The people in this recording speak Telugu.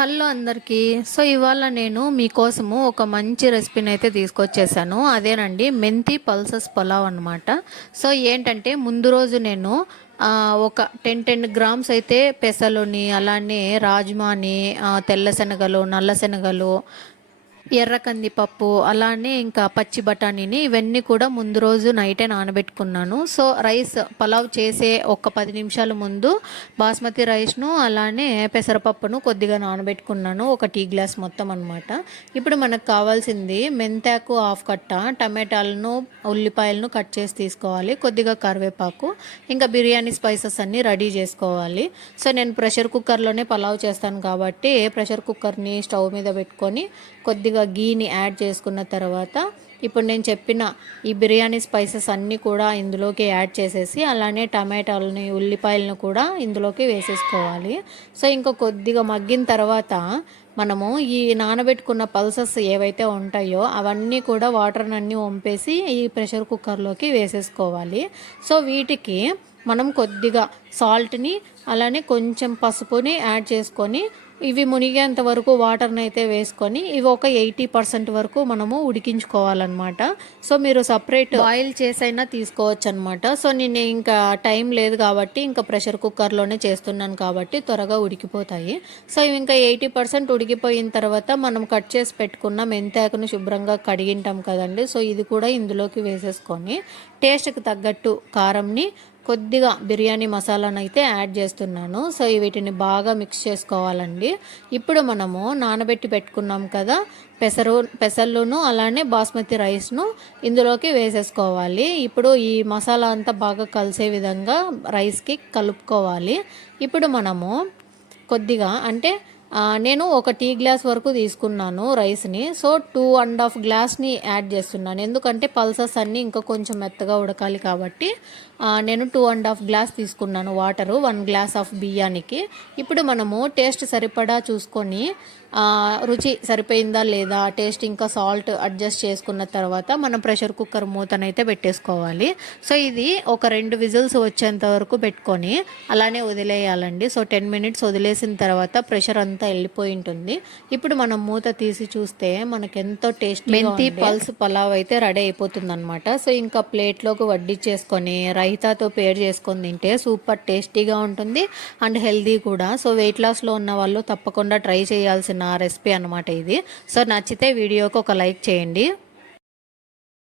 హలో అందరికీ. ఇవాళ నేను మీకోసము ఒక మంచి రెసిపీని అయితే తీసుకొచ్చేసాను. అదేనండి మెంతి పల్సస్ పులావ్ అనమాట. ఏంటంటే ముందు రోజు నేను ఒక 10 గ్రామ్స్ అయితే పెసలుని, అలానే రాజ్మాని, తెల్ల శనగలు, నల్ల శనగలు, ఎర్ర కందిపప్పు, అలానే ఇంకా పచ్చి బఠానీని ఇవన్నీ కూడా ముందు రోజు నైటే నానబెట్టుకున్నాను. రైస్ పలావ్ చేసే ఒక 10 నిమిషాల ముందు బాస్మతి రైస్ను అలానే పెసరపప్పును కొద్దిగా నానబెట్టుకున్నాను, ఒక టీ గ్లాస్ మొత్తం అనమాట. ఇప్పుడు మనకు కావాల్సింది మెంతాకు హాఫ్ కట్ట, టమాటాలను ఉల్లిపాయలను కట్ చేసి తీసుకోవాలి, కొద్దిగా కరివేపాకు, ఇంకా బిర్యానీ స్పైసెస్ అన్నీ రెడీ చేసుకోవాలి. నేను ప్రెషర్ కుక్కర్లోనే పలావ్ చేస్తాను కాబట్టి ప్రెషర్ కుక్కర్ని స్టవ్ మీద పెట్టుకొని కొద్దిగా గీని యాడ్ చేసుకున్న తర్వాత ఇప్పుడు నేను చెప్పిన ఈ బిర్యానీ స్పైసెస్ అన్నీ కూడా ఇందులోకి యాడ్ చేసేసి అలానే టమాటాలని, ఉల్లిపాయలను కూడా ఇందులోకి వేసేసుకోవాలి. ఇంకా కొద్దిగా మగ్గిన తర్వాత మనము ఈ నానబెట్టుకున్న పల్సెస్ ఏవైతే ఉంటాయో అవన్నీ కూడా వాటర్ని వంపేసి ఈ ప్రెషర్ కుక్కర్లోకి వేసేసుకోవాలి. వీటికి మనం కొద్దిగా సాల్ట్ని అలానే కొంచెం పసుపుని యాడ్ చేసుకొని ఇవి మునిగేంత వరకు వాటర్ని అయితే వేసుకొని ఇవి ఒక 80% వరకు మనము ఉడికించుకోవాలన్నమాట. మీరు సపరేట్ బాయిల్ చేసైనా తీసుకోవచ్చు అనమాట. నేను ఇంకా టైం లేదు కాబట్టి ఇంకా ప్రెషర్ కుక్కర్లోనే చేస్తున్నాను కాబట్టి త్వరగా ఉడికిపోతాయి. ఇవి ఇంకా 80% ఉడికిపోయిన తర్వాత మనం కట్ చేసి పెట్టుకున్న మెంతాకును శుభ్రంగా కడిగింటాం కదండి. ఇది కూడా ఇందులోకి వేసేసుకొని టేస్ట్కి తగ్గట్టు కారంని, కొద్దిగా బిర్యానీ మసాలాను అయితే యాడ్ చేస్తున్నాను. వీటిని బాగా మిక్స్ చేసుకోవాలండి. ఇప్పుడు మనము నానబెట్టి పెట్టుకున్నాం కదా పెసల్లును అలానే బాస్మతి రైస్ను ఇందులోకి వేసేసుకోవాలి. ఇప్పుడు ఈ మసాలా అంతా బాగా కలిసే విధంగా రైస్కి కలుపుకోవాలి. ఇప్పుడు మనము కొద్దిగా అంటే నేను ఒక టీ గ్లాస్ వరకు తీసుకున్నాను రైస్ని. 2.5 గ్లాస్ని యాడ్ చేస్తున్నాను, ఎందుకంటే పల్సస్ అన్నీ ఇంకా కొంచెం మెత్తగా ఉడకాలి కాబట్టి నేను 2.5 గ్లాస్ తీసుకున్నాను వాటరు 1 గ్లాస్ ఆఫ్ బియ్యానికి. ఇప్పుడు మనము టేస్ట్ సరిపడా చూసుకొని రుచి సరిపోయిందా లేదా, టేస్ట్ ఇంకా సాల్ట్ అడ్జస్ట్ చేసుకున్న తర్వాత మనం ప్రెషర్ కుక్కర్ మూతనైతే పెట్టేసుకోవాలి. ఇది ఒక 2 విజిల్స్ వచ్చేంత వరకు పెట్టుకొని అలానే వదిలేయాలండి. 10 మినిట్స్ వదిలేసిన తర్వాత ప్రెషర్ అంతా వెళ్ళిపోయి ఉంటుంది. ఇప్పుడు మనం మూత తీసి చూస్తే మనకు ఎంతో టేస్ట్ మెంతి పల్స్ పలావ్ అయితే రెడీ అయిపోతుంది అనమాట. ఇంకా ప్లేట్లోకి వడ్డించేసుకొని రైతాతో పేర్ చేసుకొని తింటే సూపర్ టేస్టీగా ఉంటుంది అండ్ హెల్దీ కూడా. వెయిట్ లాస్లో ఉన్న వాళ్ళు తప్పకుండా ట్రై చేయాల్సిన రెసిపీ అనమాట ఇది. నచ్చితే వీడియోకి ఒక లైక్ చేయండి.